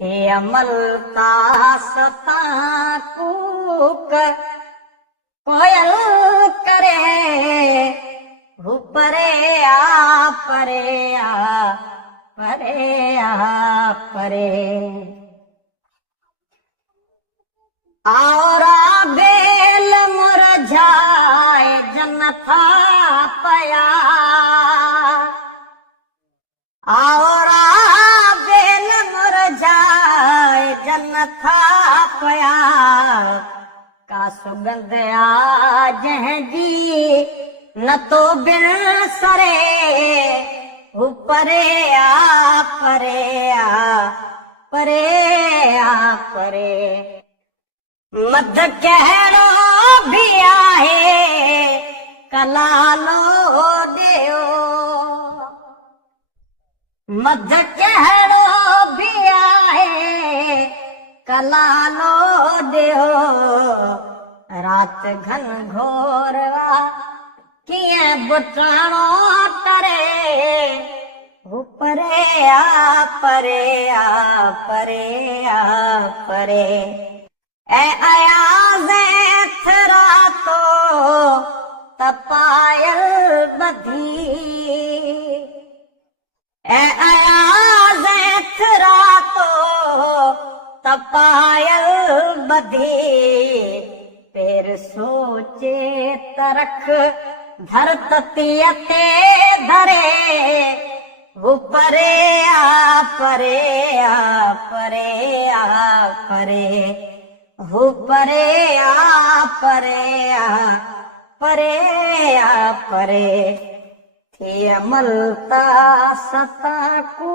थे अमलता सता कूक कोयल करे हु परे आ परे आ परे आ परे और बेल मुरझाए जन था पया और बेल मुरझाए जन था पया का सुगंध आज जी न तो बिन सरे परे आ परे आ परे आ परे मद कहड़ो भी आहे कलालो देओ मद कहड़ो भी आहे कलालो देओ रात घन घोरवा किए बुटाणो तरे परे आ परे आ परे आ परे ए अयाज़ थरा तो तपायल बधी ए अयाज़ थरा तो तपायल बधी पेर सोचे तरख धरतीअ ते धरे वो परे आ परे आ परे आ परे हो परे आ परे आ परे आ परे थे अमलता सता को